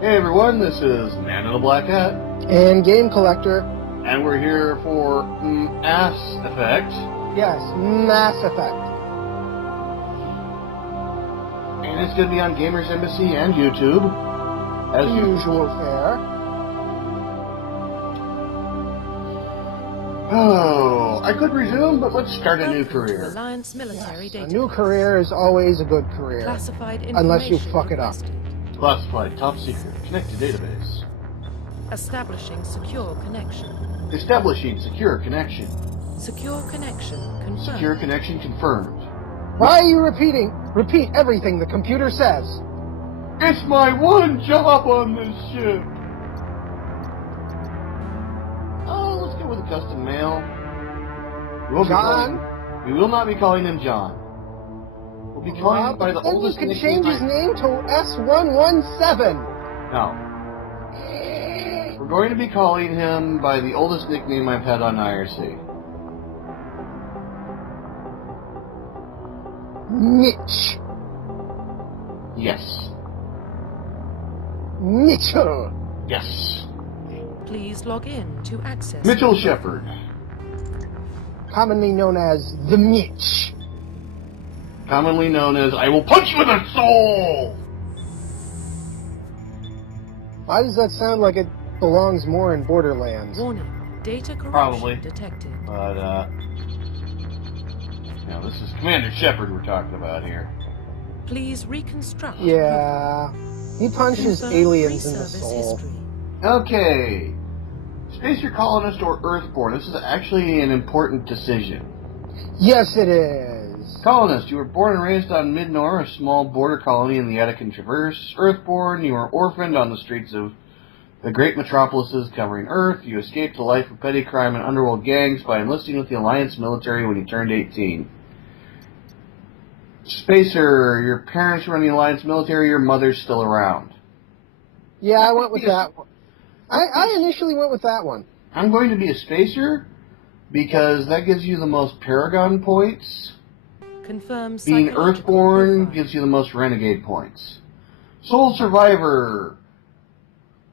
Hey everyone, this is Man in the Black Hat. And Game Collector. And we're here for Mass Effect. Yes, Mass Effect. And it's going to be on Gamers Embassy and YouTube. As usual fare. Oh, I could resume, but let's start a new career. Alliance military A new career is always a good career. Classified unless you fuck it up. Classified, top secret, connect to database. Establishing secure connection. Establishing secure connection. Secure connection confirmed. Secure connection confirmed. Why are you repeating? Repeat everything the computer says. It's my one job on this ship. Oh, let's go with a custom mail. We will not be calling him John. We'll be calling him by the oldest nickname. You could change his name to S117. No. We're going to be calling him by the oldest nickname I've had on IRC. Mitch. Yes. Mitchell. Yes. Please log in to access. Mitchell Shepard. Commonly known as the Mitch. Commonly known as I will punch you in the soul! Why does that sound like it belongs more in Borderlands? Warning. Data corruption Probably. detected. But, no, this is Commander Shepard we're talking about here. Please reconstruct. Yeah. He punches aliens in the soul. History. Okay. Spacer colonist or Earthborn? This is actually an important decision. Yes, it is. Colonist, you were born and raised on Midnor, a small border colony in the Attican Traverse. Earthborn, you were orphaned on the streets of the great metropolises covering Earth. You escaped a life of petty crime and underworld gangs by enlisting with the Alliance military when you turned 18. Spacer, your parents were in the Alliance military, your mother's still around. Yeah, I went with that one. I initially went with that one. I'm going to be a Spacer because that gives you the most Paragon points. Confirms. Being Earthborn gives you the most Renegade points. Sole Survivor.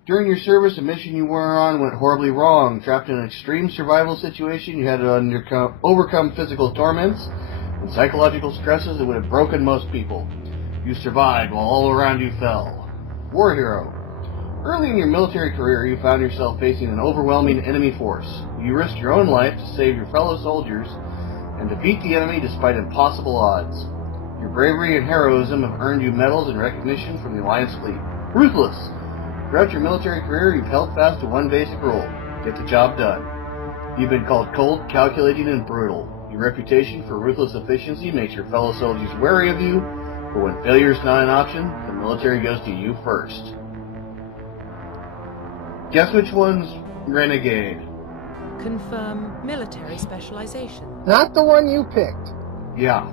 During your service, a mission you were on went horribly wrong. Trapped in an extreme survival situation, you had to overcome physical torments and psychological stresses that would have broken most people. You survived while all around you fell. War Hero. Early in your military career, you found yourself facing an overwhelming enemy force. You risked your own life to save your fellow soldiers and defeat the enemy despite impossible odds. Your bravery and heroism have earned you medals and recognition from the Alliance fleet. Ruthless. Throughout your military career, you've held fast to one basic rule: get the job done. You've been called cold, calculating, and brutal. Your reputation for ruthless efficiency makes your fellow soldiers wary of you, but when failure is not an option, the military goes to you first. Guess which one's Renegade? Confirm military specialization. Not the one you picked. Yeah.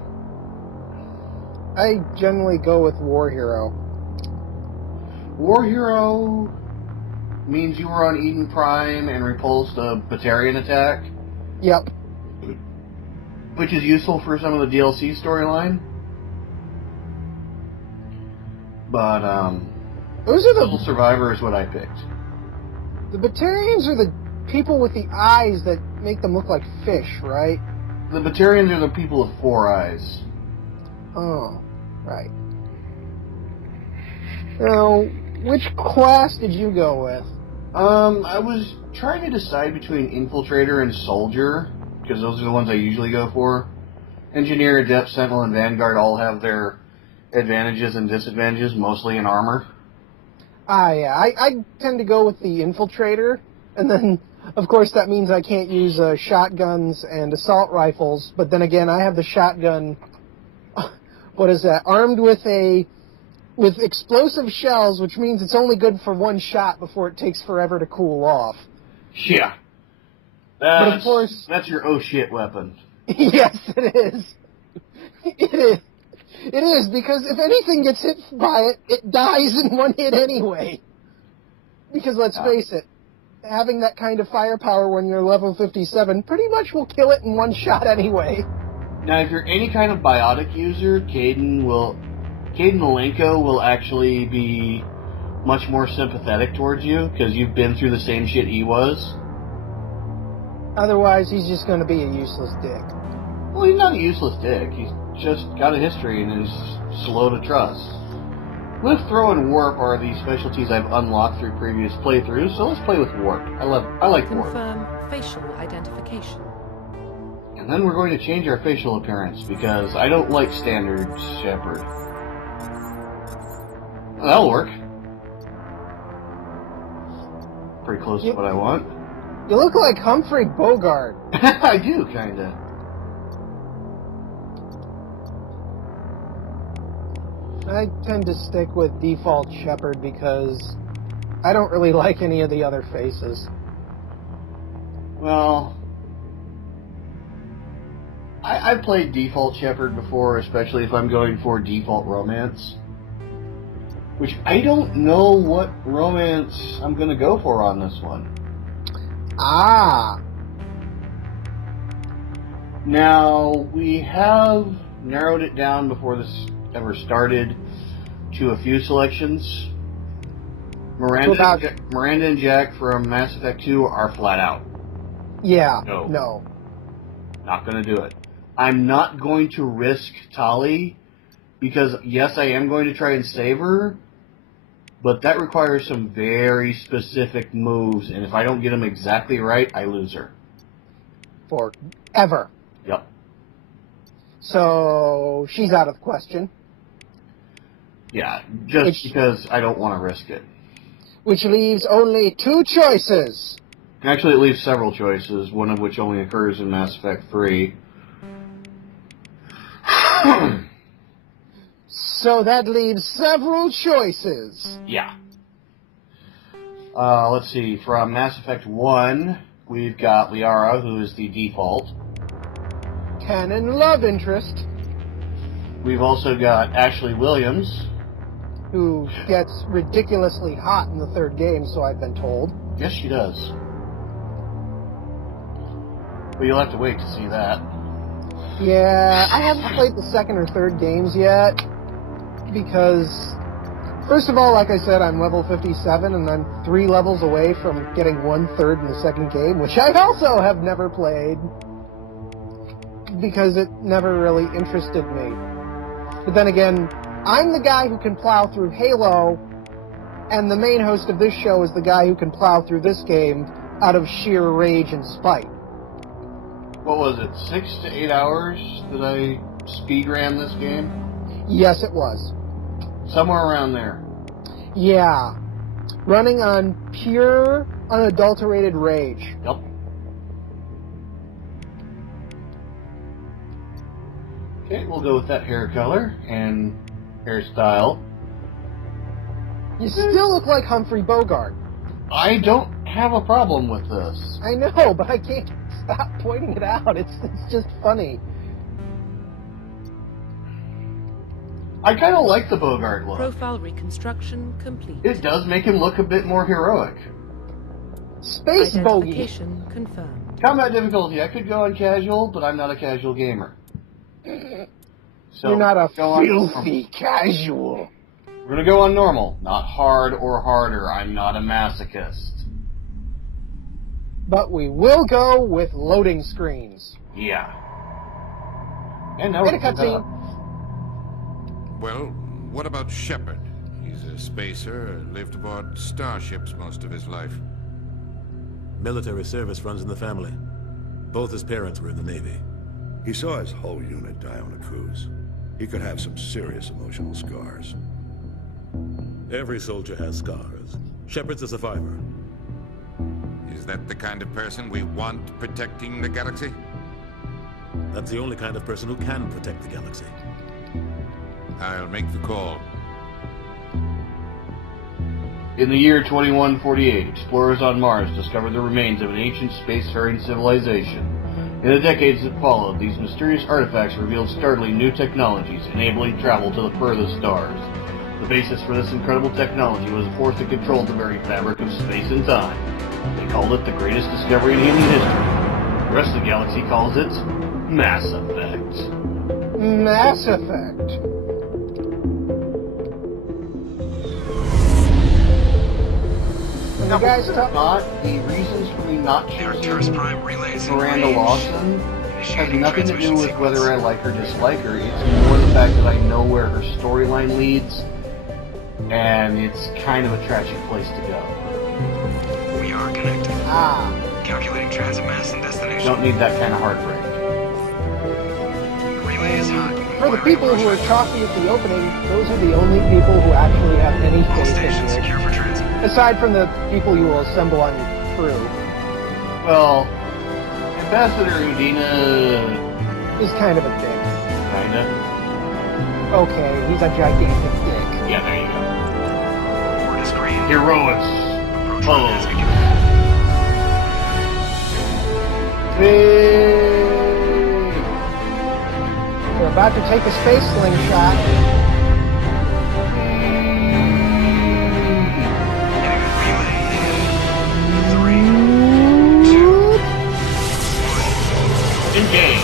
I generally go with War Hero. War Hero means you were on Eden Prime and repulsed a Batarian attack. Yep. Which is useful for some of the DLC storyline. But, those are Sole Survivor is what I picked. The Batarians are the people with the eyes that make them look like fish, right? The Batarians are the people with 4 eyes. Oh, right. Now, which class did you go with? I was trying to decide between Infiltrator and Soldier, because those are the ones I usually go for. Engineer, Adept, Sentinel, and Vanguard all have their advantages and disadvantages, mostly in armor. Yeah, I tend to go with the Infiltrator, and then, of course, that means I can't use shotguns and assault rifles, but then again, I have the shotgun, what is that, armed with explosive shells, which means it's only good for one shot before it takes forever to cool off. Yeah. But of course... That's your oh shit weapon. Yes, it is. It is. It is, because if anything gets hit by it, it dies in one hit anyway. Because let's face it, having that kind of firepower when you're level 57 pretty much will kill it in one shot anyway. Now, if you're any kind of biotic user, Caden Malenko will actually be much more sympathetic towards you because you've been through the same shit he was. Otherwise, he's just going to be a useless dick. Well, he's not a useless dick. He's just got a history and is slow to trust. Lift, Throw, and Warp are the specialties I've unlocked through previous playthroughs, so let's play with Warp. I like Warp. Confirm facial identification. And then we're going to change our facial appearance, because I don't like standard Shepherd. Well, that'll work. Pretty close to what I want. You look like Humphrey Bogart. I do, kinda. I tend to stick with default Shepherd because I don't really like any of the other faces. Well, I've played default Shepherd before, especially if I'm going for default romance. Which I don't know what romance I'm going to go for on this one. Ah. Now, we have narrowed it down before this ever started to a few selections. Miranda and Jack from Mass Effect 2 are flat out. Yeah, No. no. Not going to do it. I'm not going to risk Tali, because yes, I am going to try and save her, but that requires some very specific moves, and if I don't get them exactly right, I lose her. Forever. Yep. So, she's out of the question. Yeah, just because I don't want to risk it. Which leaves only two choices. Actually, it leaves several choices, one of which only occurs in Mass Effect 3. So that leaves several choices. Yeah. Let's see. From Mass Effect 1, we've got Liara, who is the default. Canon love interest, We've also got Ashley Williams. who gets ridiculously hot in the third game, so I've been told. Yes, she does. But you'll have to wait to see that. Yeah, I haven't played the second or third games yet, because, first of all, like I said, I'm level 57, and I'm 3 levels away from getting 1/3 in the second game, which I also have never played, because it never really interested me. But then again, I'm the guy who can plow through Halo, and the main host of this show is the guy who can plow through this game out of sheer rage and spite. What was it, 6 to 8 hours that I speed ran this game? Yes, it was. Somewhere around there. Yeah. Running on pure, unadulterated rage. Yep. Okay, we'll go with that hair color and hairstyle. You still look like Humphrey Bogart. I don't have a problem with this. I know, but I can't stop pointing it out. It's just funny. I kind of like the Bogart look. Profile reconstruction complete. It does make him look a bit more heroic. Space bogey. Identification confirmed. Combat difficulty, I could go on casual, but I'm not a casual gamer. So You're not a go on filthy casual. We're gonna go on normal, not hard or harder. I'm not a masochist. But we will go with loading screens. Yeah. And now And we're a cutscene. Well, what about Shepard? He's a spacer, lived aboard starships most of his life. Military service runs in the family. Both his parents were in the Navy. He saw his whole unit die on a cruise. He could have some serious emotional scars. Every soldier has scars. Shepard's a survivor. Is that the kind of person we want protecting the galaxy? That's the only kind of person who can protect the galaxy. I'll make the call. In the year 2148, explorers on Mars discovered the remains of an ancient spacefaring civilization. In the decades that followed, these mysterious artifacts revealed startling new technologies, enabling travel to the furthest stars. The basis for this incredible technology was a force that controlled the very fabric of space and time. They called it the greatest discovery in human history. The rest of the galaxy calls it Mass Effect. Mass Effect. the guys talk. Not the reasons for me not choosing Prime relays in Miranda range. Lawson has Initiating nothing to do transmission with sequence. whether I like or dislike her. It's more the fact that I know where her storyline leads, and it's kind of a tragic place to go. We are connected. Ah, Calculating transit mass and destination. Don't need that kind of heartbreak. The relay is hot. for the people who are chalky at the opening, those are the only people who actually have any All faith in stations you. secure for transit. Aside from the people you will assemble on your crew, Well, Ambassador Udina, is kind of a dick. kinda. Okay, he's a gigantic dick. Yeah, there you go. Board is green. Heroics. Approach Oh. as we can. Hey. They're about to take a space slingshot. Getting the relay in 3, 2, Engage.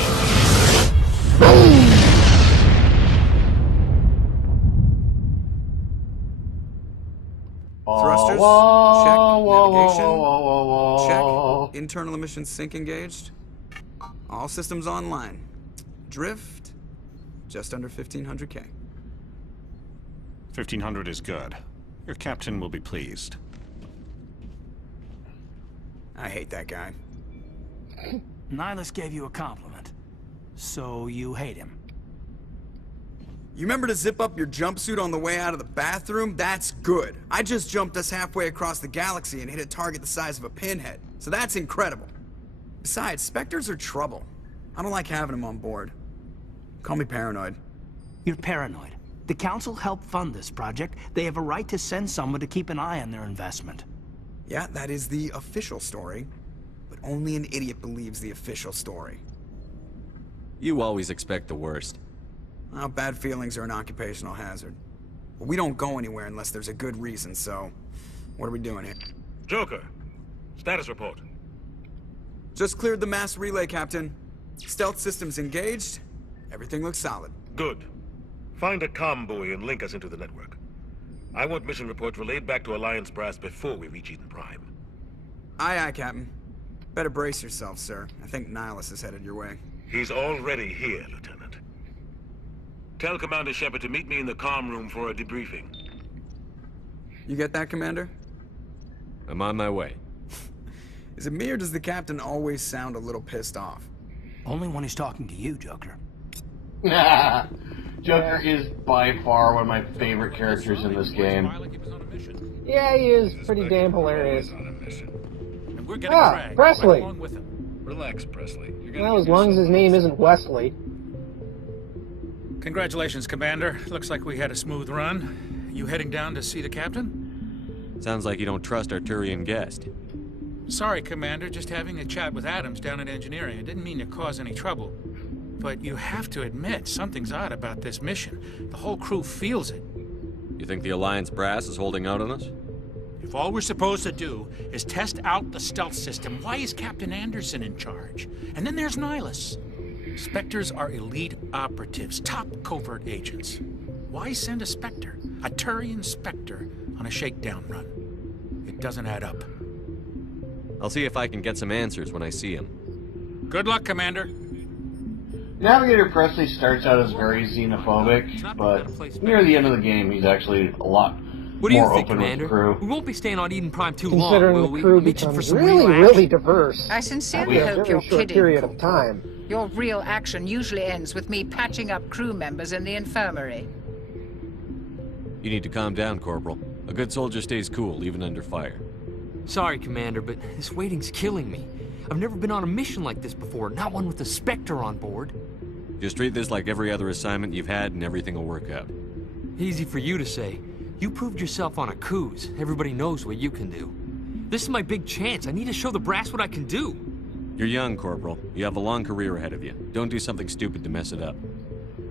Thrusters? Wah, Check. wah, wah, Navigation? wah, wah, wah, wah. check. Internal emissions sync engaged. All systems online. Drift, just under 1500K. 1500 is good. Your captain will be pleased. I hate that guy. Nihilus gave you a compliment. So you hate him. You remember to zip up your jumpsuit on the way out of the bathroom? That's good. I just jumped us halfway across the galaxy and hit a target the size of a pinhead. So that's incredible. Besides, Spectres are trouble. I don't like having them on board. Call me paranoid. You're paranoid. The Council helped fund this project. They have a right to send someone to keep an eye on their investment. Yeah, that is the official story. But only an idiot believes the official story. You always expect the worst. Well, bad feelings are an occupational hazard. But we don't go anywhere unless there's a good reason, so... What are we doing here? Joker, status report. Just cleared the mass relay, Captain. Stealth systems engaged. Everything looks solid. Good. Find a comm buoy and link us into the network. I want mission reports relayed back to Alliance Brass before we reach Eden Prime. Aye, aye, Captain. Better brace yourself, sir. I think Nihilus is headed your way. He's already here, Lieutenant. Tell Commander Shepard to meet me in the comm room for a debriefing. You get that, Commander? I'm on my way. Is it me or does the Captain always sound a little pissed off? Only when he's talking to you, Joker. Joker is by far one of my favorite characters in this game. Yeah, he is pretty damn hilarious. And we're getting dragged Presley. right along with him. Relax, Presley. You're gonna Well, give as long as yourself his name isn't Wesley. Congratulations, Commander. Looks like we had a smooth run. You heading down to see the captain? Sounds like you don't trust our Turian guest. Sorry, Commander. Just having a chat with Adams down at engineering. I didn't mean to cause any trouble. But you have to admit, something's odd about this mission. The whole crew feels it. You think the Alliance brass is holding out on us? If all we're supposed to do is test out the stealth system, why is Captain Anderson in charge? And then there's Nihilus. Spectres are elite operatives, top covert agents. Why send a Spectre, a Turian Spectre, on a shakedown run? It doesn't add up. I'll see if I can get some answers when I see him. Good luck, Commander. Navigator Presley starts out as very xenophobic, but near the end of the game, he's actually a lot What do you more think, open Commander? with the crew. We won't be staying on Eden Prime too long, Considering will the we? crew I'm itching for becomes some really, real really action. diverse. I sincerely in a hope very you're short kidding. period of time. Your real action usually ends with me patching up crew members in the infirmary. You need to calm down, Corporal. A good soldier stays cool, even under fire. Sorry, Commander, but this waiting's killing me. I've never been on a mission like this before, not one with a Spectre on board. Just treat this like every other assignment you've had and everything will work out. Easy for you to say. You proved yourself on a cruise. Everybody knows what you can do. This is my big chance. I need to show the brass what I can do. You're young, Corporal. You have a long career ahead of you. Don't do something stupid to mess it up.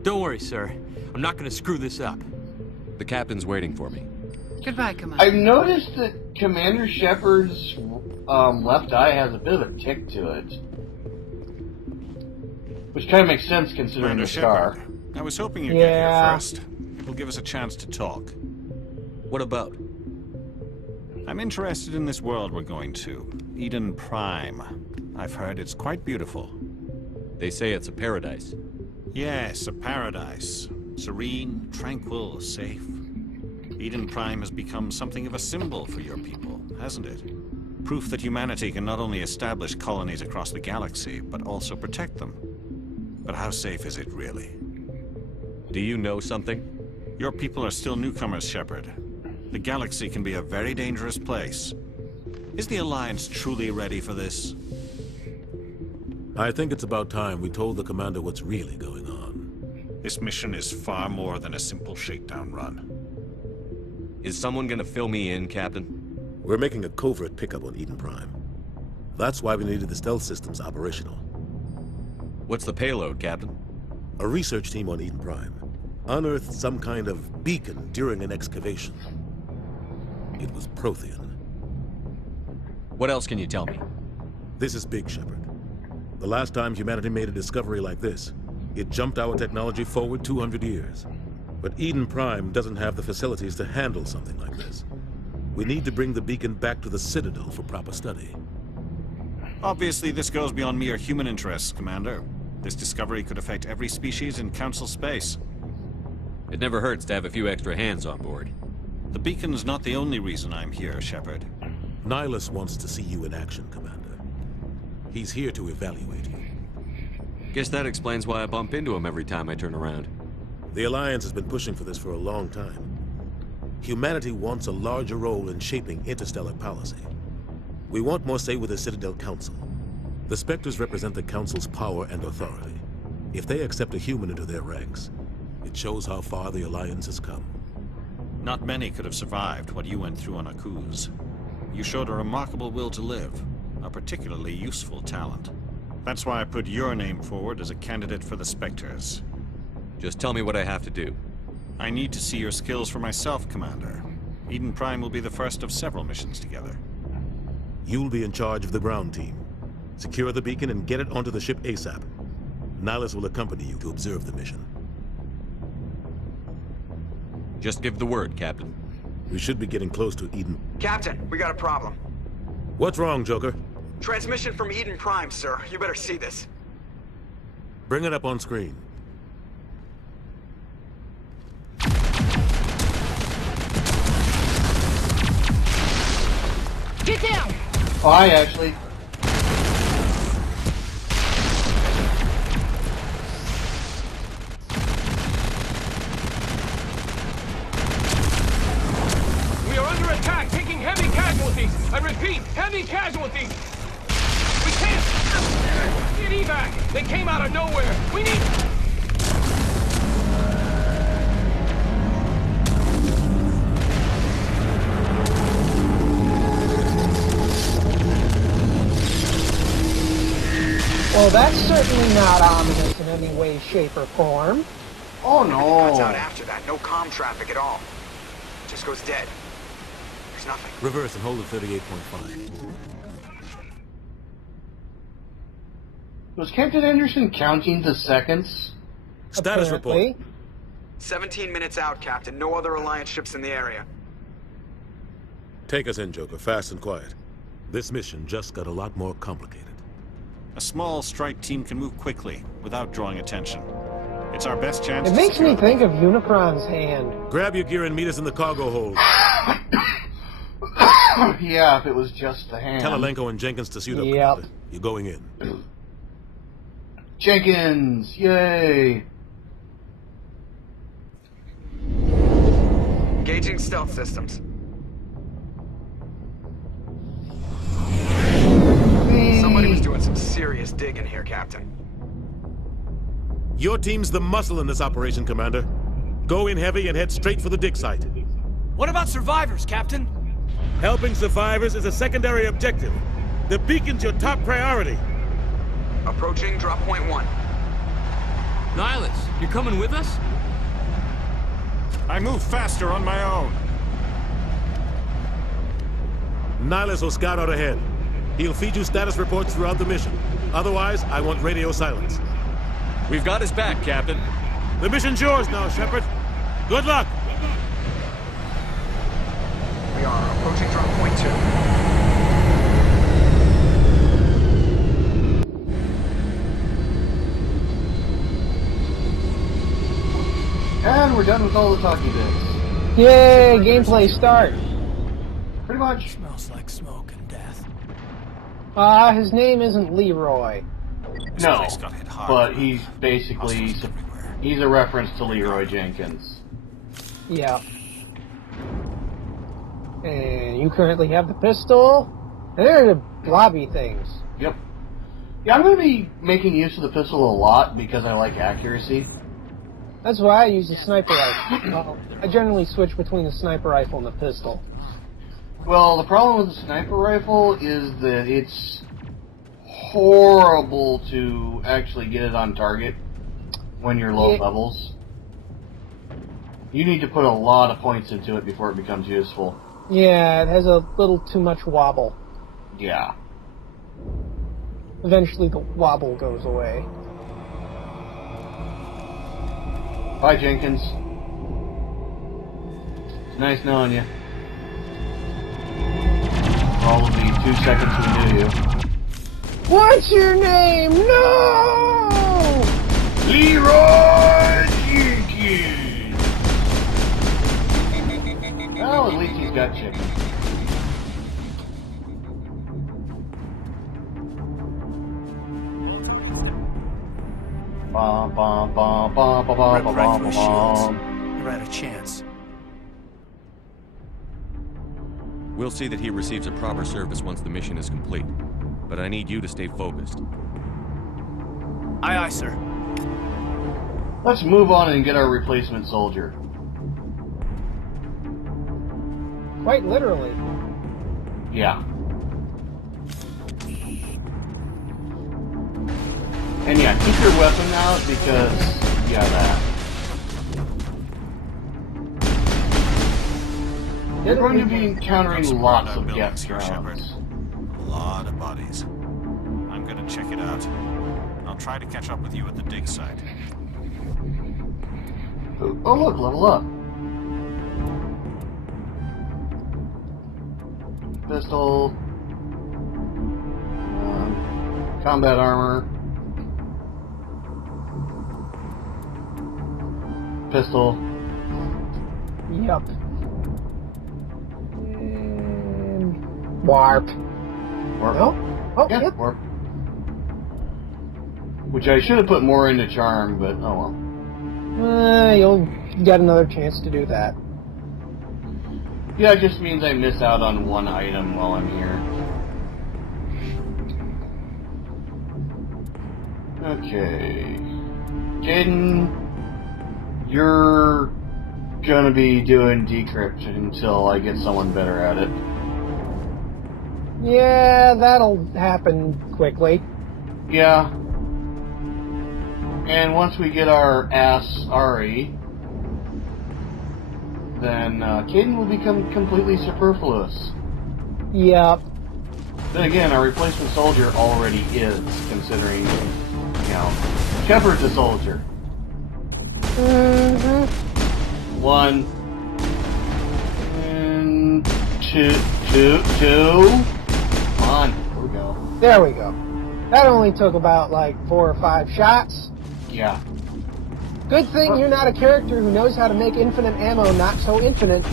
Don't worry, sir. I'm not gonna screw this up. The captain's waiting for me. Goodbye, Commander. I've noticed that Commander Shepard's left eye has a bit of a tick to it. Which kind of makes sense considering Commander the scar. Shepard, I was hoping you'd Yeah. get here first. It'll give us a chance to talk. What about? I'm interested in this world we're going to. Eden Prime. I've heard it's quite beautiful. They say it's a paradise. Yes, a paradise. Serene, tranquil, safe. Eden Prime has become something of a symbol for your people, hasn't it? Proof that humanity can not only establish colonies across the galaxy, but also protect them. But how safe is it really? Do you know something? Your people are still newcomers, Shepard. The galaxy can be a very dangerous place. Is the Alliance truly ready for this? I think it's about time we told the Commander what's really going on. This mission is far more than a simple shakedown run. Is someone gonna fill me in, Captain? We're making a covert pickup on Eden Prime. That's why we needed the stealth systems operational. What's the payload, Captain? A research team on Eden Prime unearthed some kind of beacon during an excavation. It was Prothean. What else can you tell me? This is big, Shepard. The last time humanity made a discovery like this, it jumped our technology forward 200 years. But Eden Prime doesn't have the facilities to handle something like this. We need to bring the beacon back to the Citadel for proper study. Obviously, this goes beyond mere human interests, Commander. This discovery could affect every species in Council space. It never hurts to have a few extra hands on board. The beacon's not the only reason I'm here, Shepard. Nihilus wants to see you in action, Commander. He's here to evaluate you. Guess that explains why I bump into him every time I turn around. The Alliance has been pushing for this for a long time. Humanity wants a larger role in shaping interstellar policy. We want more say with the Citadel Council. The Spectres represent the Council's power and authority. If they accept a human into their ranks, it shows how far the Alliance has come. Not many could have survived what you went through on Akuz. You showed a remarkable will to live, a particularly useful talent. That's why I put your name forward as a candidate for the Spectres. Just tell me what I have to do. I need to see your skills for myself, Commander. Eden Prime will be the first of several missions together. You'll be in charge of the ground team. Secure the beacon and get it onto the ship ASAP. Nihilus will accompany you to observe the mission. Just give the word, Captain. We should be getting close to Eden. Captain, we got a problem. What's wrong, Joker? Transmission from Eden Prime, sir. You better see this. Bring it up on screen. Get down! Oh, hi, Ashley. We are under attack, taking heavy casualties. I repeat, heavy casualties. We can't get evac. They came out of nowhere. We need... Well, that's certainly not ominous in any way, shape, or form. Oh, no. Cuts out after that. No comm traffic at all. Just goes dead. There's nothing. Reverse and hold at 38.5. Was Captain Anderson counting the seconds? Status report. 17 minutes out, Captain. No other Alliance ships in the area. Take us in, Joker, fast and quiet. This mission just got a lot more complicated. A small strike team can move quickly, without drawing attention. It's our best chance It to makes me secure think of Unicron's hand. Grab your gear and meet us in the cargo hold. Yeah, if it was just the hand. Tell Alenko and Jenkins to suit up, Yep. Commander. You're going in. Jenkins! Yay! Engaging stealth systems. Somebody was doing some serious digging here, Captain. Your team's the muscle in this operation, Commander. Go in heavy and head straight for the dig site. What about survivors, Captain? Helping survivors is a secondary objective. The beacon's your top priority. Approaching drop point 1. Nihilus, you coming with us? I move faster on my own. Nihilus will scout out ahead. He'll feed you status reports throughout the mission. Otherwise, I want radio silence. We've got his back, Captain. The mission's yours now, Shepard. Good luck! We are approaching drop point too. And we're done with all the talking bits. Yay, gameplay start. Pretty much. Smells like smoke and death. His name isn't Leroy. No, but he's basically, he's a reference to Leroy Jenkins. Yeah. And you currently have the pistol. And they're the blobby things. Yep. Yeah, I'm going to be making use of the pistol a lot because I like accuracy. That's why I use the sniper rifle. I generally switch between the sniper rifle and the pistol. Well, the problem with the sniper rifle is that it's horrible to actually get it on target when you're low levels. You need to put a lot of points into it before it becomes useful. Yeah, it has a little too much wobble. Yeah. Eventually the wobble goes away. Bye, Jenkins. It's nice knowing you. For all of the 2 seconds we knew you. What's your name? No! Leroy Jenkins! Well, at least he's got chicken. Bum, bum, bum, bum, bum, bum, bum, bum, bum. Never had a chance. We'll see that he receives a proper service once the mission is complete. But I need you to stay focused. Aye, aye, sir. Let's move on and get our replacement soldier. Quite literally. Yeah. And yeah, keep your weapon out because, yeah, that. You're going to be encountering lots of death rounds. A lot of bodies. I'm gonna check it out. I'll try to catch up with you at the dig site. Oh look, level up. Pistol. Combat armor. Pistol. Yup. And warp. Warp. Oh, yeah, yep. Warp. Which I should have put more into charm, but oh well. You'll get another chance to do that. Yeah, it just means I miss out on one item while I'm here. Okay. Jaden, you're gonna be doing decrypt until I get someone better at it. Yeah, that'll happen quickly. Yeah. And once we get our ass Ari, then Caden will become completely superfluous. Yep. Then again, our replacement soldier already is, considering, you know, Shepard's a soldier. Mm-hmm. 1 and 2. Come on, here we go. There we go. That only took about like 4 or 5 shots. Yeah. Good thing you're not a character who knows how to make infinite ammo not so infinite.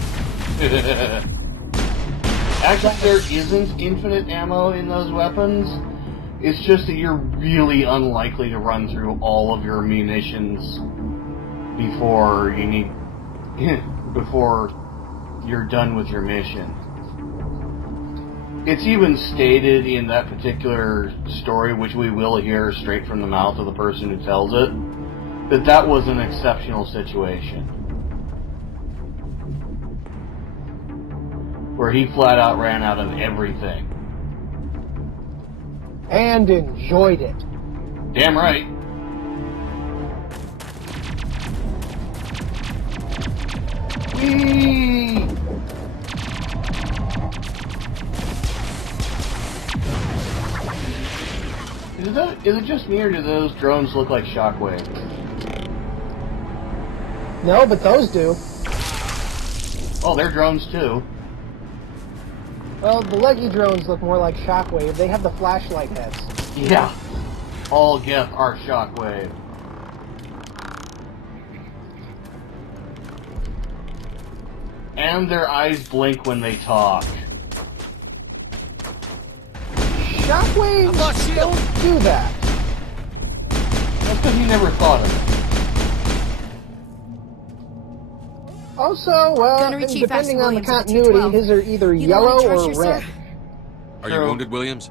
Actually, there isn't infinite ammo in those weapons. It's just that you're really unlikely to run through all of your munitions before you need before you're done with your mission. It's even stated in that particular story, which we will hear straight from the mouth of the person who tells it, that that was an exceptional situation. Where he flat out ran out of everything. And enjoyed it. Damn right. Whee! Is it just me, or do those drones look like Shockwave? No, but those do. Oh, they're drones too. Well, the leggy drones look more like Shockwave. They have the flashlight heads. Yeah. All Geth are Shockwave. And their eyes blink when they talk. Shockwaves don't do that. That's because you never thought of it. Also, well, depending on the continuity, his are either yellow or red. Are you wounded, Williams?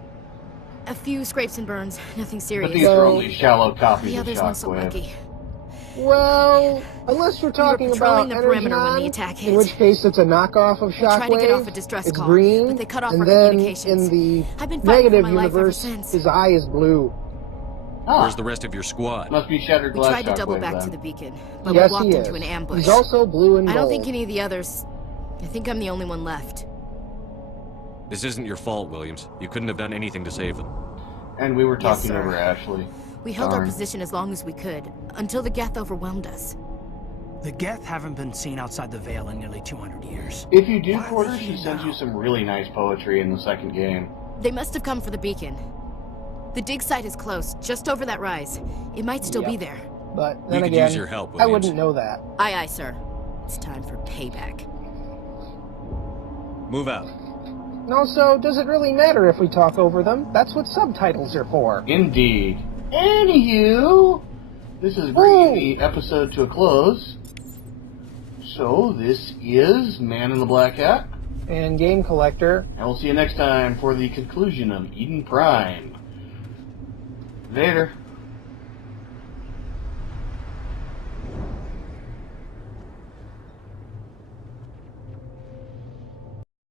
A few scrapes and burns, nothing But serious. these are only shallow copies The of others weren't so Shockwave. lucky. Well, unless we're talking patrolling about the perimeter when the Energon, attack in hit. which case it's a knockoff of We tried to get off a Shockwave. distress It's call, green, but they cut off and our then communications. in the I've been fighting negative for my life ever universe, since. his eye is blue. Where's the rest of your squad? Must be Shattered We Glass tried to double Shockwave, back then. to the beacon, but Yes, we walked he into is. an ambush. He's also blue and I don't gold. think any of the others... I think I'm the only one left. This isn't your fault, Williams. You couldn't have done anything to save them. And we were Yes, talking sir. over Ashley. We held our Darn. position as long as we could, until the Geth overwhelmed us. The Geth haven't been seen outside the Veil in nearly 200 years. If you do quarter, she sends you some really nice poetry in the second game. They must have come for the beacon. The dig site is close, just over that rise. It might still be there. But We then could again, use your help, I Williams. wouldn't know that. Aye, aye, sir. It's time for payback. Move out. And also, does it really matter if we talk over them? That's what subtitles are for. Indeed. Anywho, this is bringing the episode to a close. So, this is Man in the Black Hat. And Game Collector. And we'll see you next time for the conclusion of Eden Prime. Later.